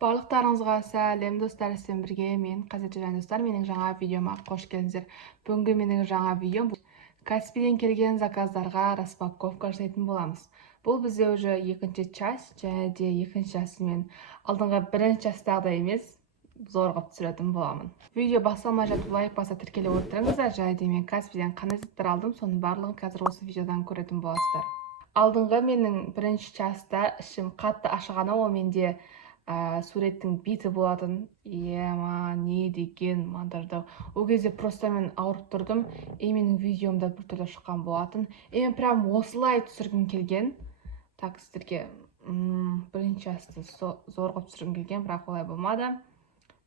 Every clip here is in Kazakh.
Барлықтарыңызға сәлем достар, сіздермен бірге мен Қазеті және достар, менің жаңа видеома қош келдіңіздер. Бүгінгі менің жаңа видеом Каспийден келген заказдарға распаковка жасайтын боламыз. Бұл бізде уже екінші часть, және де екінші частьмен алдыңғы бірінші частьтағыдай емес, зор қылып түсіретін боламын. Видео басталмай жатып лайк баса тіркеліп отырыңыздар, және де мен Каспийден қандай заттар алдым, соның барлығын қазір осы видеодан көретін боласыздар. Алдыңғы менің бірінші частьта ішім қатты ашығаны, ол менде суреттің беті болатын. Не деген монтажда. Ол кезде просто мен ауырып тұрдым. Менің видеомда біртүрлі шыққан болатын. Мен прям осылай түсіргім келген. Так, сіздерге бірінші частьты зор қылып түсіргім келген, бірақ олай болмады.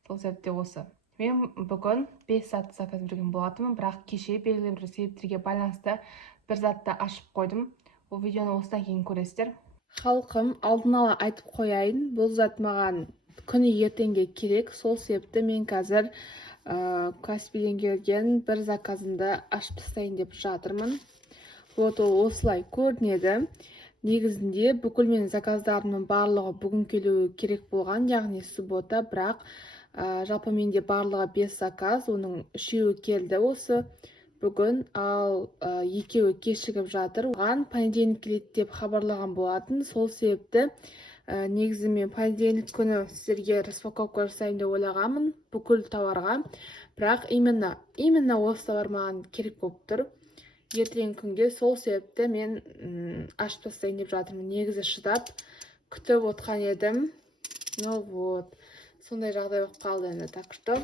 Сол себепте осы. Мен бүгін 5 затты заказ берген болатынмын, бірақ кеше белгілі бір себептерге байланысты бір затты ашып қойдым. Ол видеоны осыдан кейін көресіздер. Халқым, алдын ала айтып қояйын, бұл зат маған күні ертеңге керек. Сол себепті мен қазір Каспийден келген бір заказымды ашып тастайын деп жатырмын. Вот ол осылай көрінеді. Негізінде бүкіл менің заказдарымның барлығы бүгін келуі керек болған, яғни суббота, бірақ жалпы менде барлығы 5 заказ, оның 3-еуі келді осы бүгін, ал екеуі кешігіп жатыр. Оған понедельник келеді деп хабарлаған болатын. Сол себепті негізі мен понедельник күні сіздерге распаковка жасайын деп ойлағанмын бүкіл тауарға. Бірақ именно осы тауар маған керек болып тұр ертең күнге. Сол себепті мен ашып тастайын деп жатырмын. Негізі шыдап күтіп отқан едім. Ну вот, сондай жағдай болып қалды енді. Так что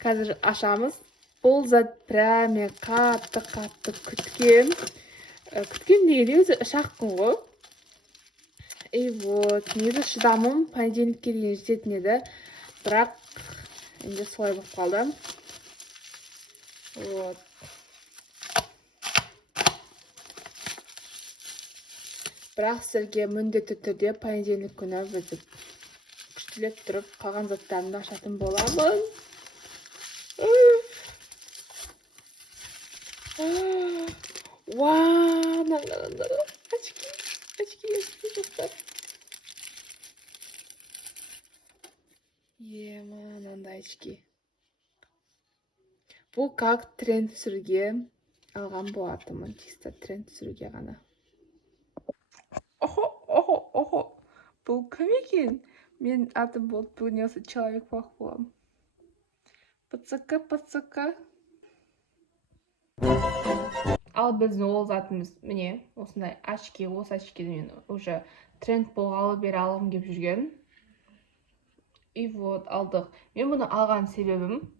қазір ашамыз. Бұл зат прям мен қатты күткен. Күткен дегенде өзі шаққын ғой. И вот, негізі шыдамым понедельникке дейін жететін еді. Бірақ енді солай болып қалды. Вот. Бірақ сіздерге міндетті түрде понедельник күні бүйтіп күштілеп тұрып қалған заттарымды ашатын боламын. Вау, очки достар. Мынандай очки. Бұл как тренд түсіруге алған болатынмын, чисто тренд түсіруге ғана. Охо. Бұл кім екен? Мен атым болды, бүгін осы человек пах боламын. Пацака. Ал біздің ол затымыз, міне, осындай очки, осы очкиді мен уже тренд болғалы бері алғым келіп жүрген. И вот, алдық. Мен бұны алған себебім,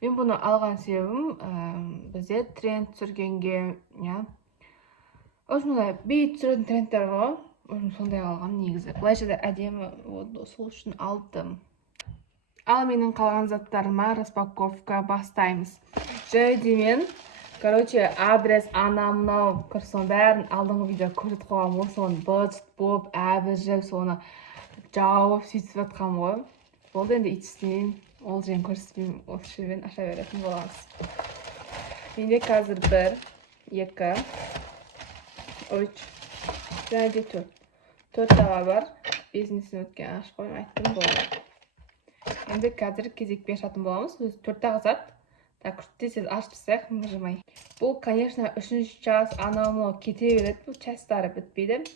Мен бұны алған себебім, бізде тренд түсіргенге, осындай бейт түсіретін трендтер ғой, сондай алған негізі. Бұлайша да әдемі, сол үшін алдым. Ал менің қалған заттарыма распаковка бастаймыз. Жайде мен, адрес, анамнау, соның бәрін алдыңғы видео көрсетіп қойғам ғой, соны быт боп, әбіжіп, соны жауып сөйтіп жатқам ғой. Болды, енді итістеймін, ол жайын көрсетпеймін, осы шебен аша беретін боламыз. Менде қазір 1, 2, 3, және де 4 тава бар. 5-несін өткен ашып қойым, айттым болды. Енді қазір кезекпен ашатын боламыз. Өзі 4 зат. Так, тез ашып тастайық, мыжымай. Бұл, конечно, 3-ші час анау кете береді. Бұл частьтары бітпейді.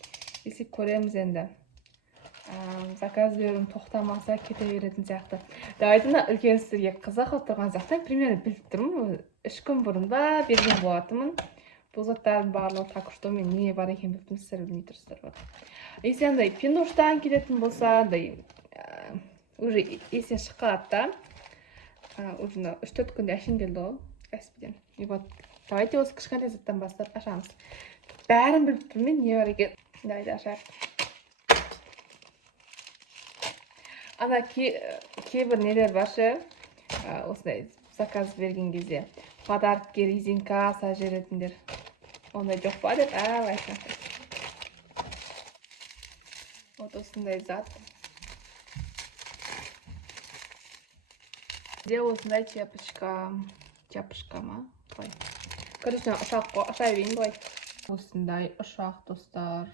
Есеп көреміз енді. Заказ беруім тоқтамаса кете беретін сияқты. Давайте үлкен сіздерге қызық отырған заттан примерно біліп тұрмын. 3 күн бұрын ба берген болатынмын. Бұл заттардың барлығы, так что мен не бар екен біліп сіздер білмей тұрсыздар. Если андай Пиноштан келетін болса, уже есен шыққалады да. Уже 3-4 күнде әшін келді ғой, Каспийден. И вот, давайте осы кішкентай заттан бастап ашамыз. Бәрін біліп тұрмын, не бар екен. Давайте ашайық. Ана кейбір нелер баршы, осындай заказ берген кезде. Подаркке резинка аса жеретіндер. Ондай жоқ па деп, айша. Вот осындай зат. Де осындай чапышка ма? Короче, ашай берейін бұлай. Осындай ұшақ достар.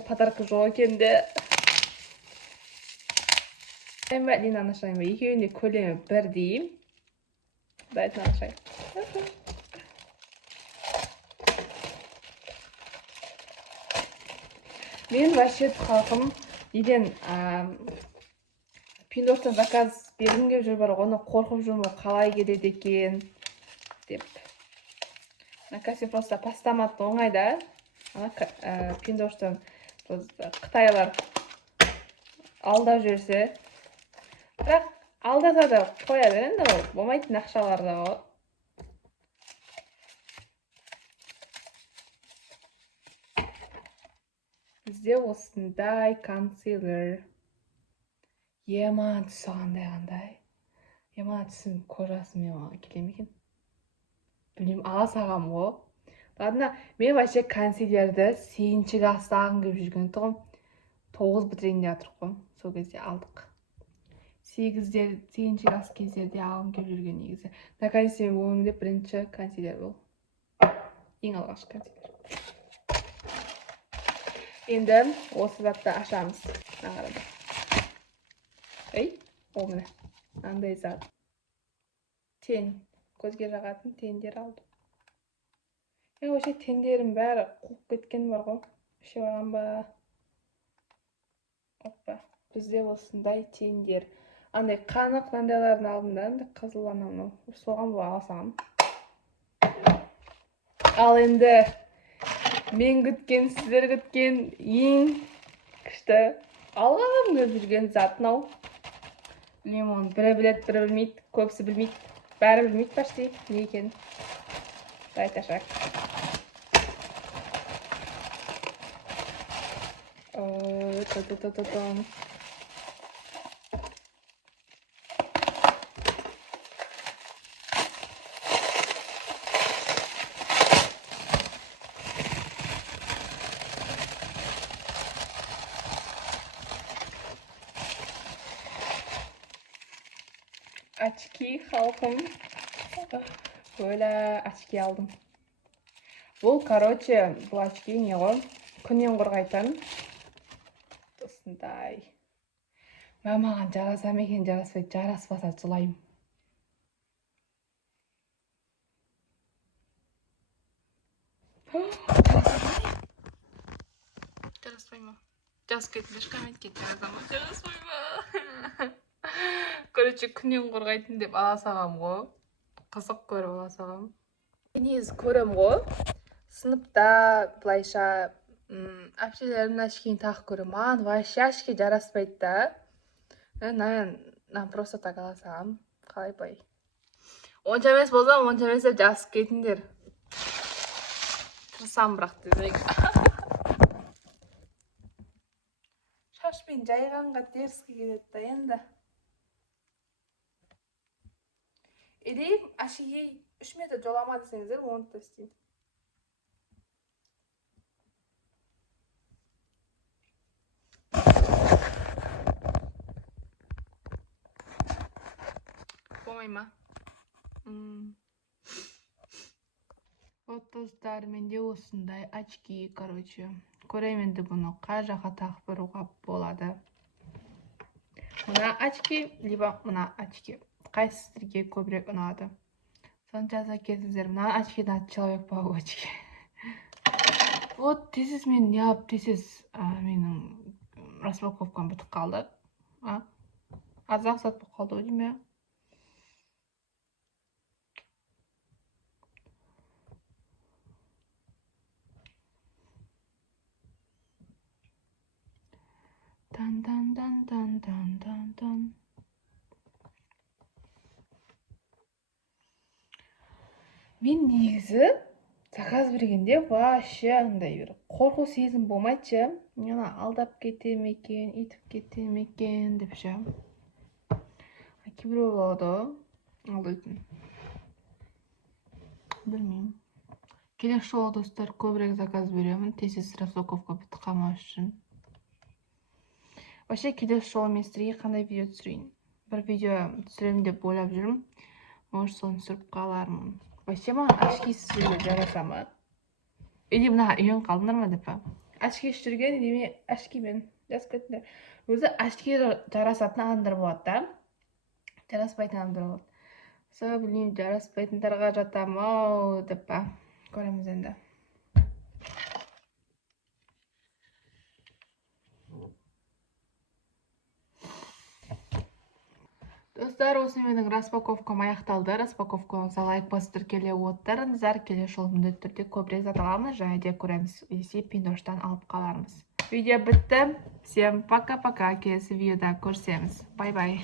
подарка жоқ екен де. Лина анашайма екеуінде көлемі бірдей. Дайт анашай. Мен вообще халқым неден Пиндостан заказ бергім келіп жүр бар, оны қорқып жүрмін, қалай келеді екен деп. Накаси просто постамат оңайда. Пиндостан Қытайлар алдап жүрсе. Бірақ алдаса да қояды енді ол, болмайтын ақшалар да ғой. Бізде осындай консилер. Еман түсі қандай. Еман түсім кожасы мен келем екен. Білмеймін, ала сағам ғой. Ладно, мен вообще консилерді 8-ші класста алғым келіп жүрген тұғым. 9 бітірейін деп жатырмық қой. Сол кезде алдық. 8-ші класс кездерде алғым келіп жүрген негізі. Наконец мен өмірімде бірінші консилер бол. Ең алғашқы консилер. Енді осы затты ашамыз. Ағарады. Ол міне. Андай зат. Тен. Көзге жағатын тендер алдым. Вообще тендерім бәрі қуып кеткен бар ғой. Іше оған ба. Оппа. Бізде осындай тендер. Андай қанық нандайларын алдым да, андай қызыл анау. Соған бұл алсам. Ал енді мен күткен, сіздер күткен ең күшті алғым келіп жүрген зат мынау. Лимон. Бірі біледі, бірі білмейді, көбісі білмейді. Бәрі білмейді почти не екен. Дайт ашайық. Очки халқым. Böyle очки алдым. Бұл, короче, бұл очки не ғой? Күннен қорғайтын. Осындай. Маған жарасам екен, жараспайды, жараспаса жылаймын. Жараспай ма? Жаз кетті, шқамет кетті, жараспай ма? Короче, күннен қорғайтын деп ала сағам ғой. Қызық көріп ала сағам. Негізі көрем ғой. Сыныпта былайша әпшелерімнің очкиін тағып көрем. Маған вообще очки жараспайды да. Мен просто так ала сағам. Қалай бай. Онша емес болсам, онша емес деп жасып кетіндер. Тырсам бірақ дедек. Шашпен жайғанға теріске келеді да енді. Или ашиге 3 метр жолама десеңіздер, оны да істеймін. Болмай ма? Вот достар, менде осындай очки, короче. Көрем енді бұны қай жаққа тағып баруға болады. Мына очки, либо мына очки. Қайсыздырге көбірек ұнады. Соны жаза кетіңіздер. Мына очкидан человек паук очки. Вот, this is мен неап, this is менің распаковкам бітіп қалды. Азақ сат болып қалды ғой дейме. Дан. Мен негізі заказ бергенде вообще андай бір қорқу сезім болмайды. Мені алдап кетем екен, итіп кетем екен деп ше. Кейбіреу болады алдайтын. Білмеймін. Келесі жолы достар көбірек заказ беремін. Тез распаковка бітіп қалмас үшін. Вообще келесі жолы мен сіздерге қандай видео түсірейін. Бір видео түсіремін деп ойлап жүрмін. Может, соны түсіріп қалармын. Вообще маған очки сіздерге жараса ма? Или мына үйен қалдыңдар ма деп па? Ашки іштірген, деме ашкимен жазып кетіңдер. Өзі ашки жарасатын адамдар болады да. Жараспайтын адамдар болады. Білмеймін, жараспайтындарға жатам-ау деп па. Көреміз енді. Достар, осы менің распаковкам аяқталды. Распаковкаңызға лайк басып тіркеле отырыңыздар. Келесі жолы міндетті түрде көбірек зат аламыз, және де көреміз. Есе Пиндоштан алып қалармыз. Видео бітті. Всем пока-пока. Келесі видеода көрсеміз. Бай-бай.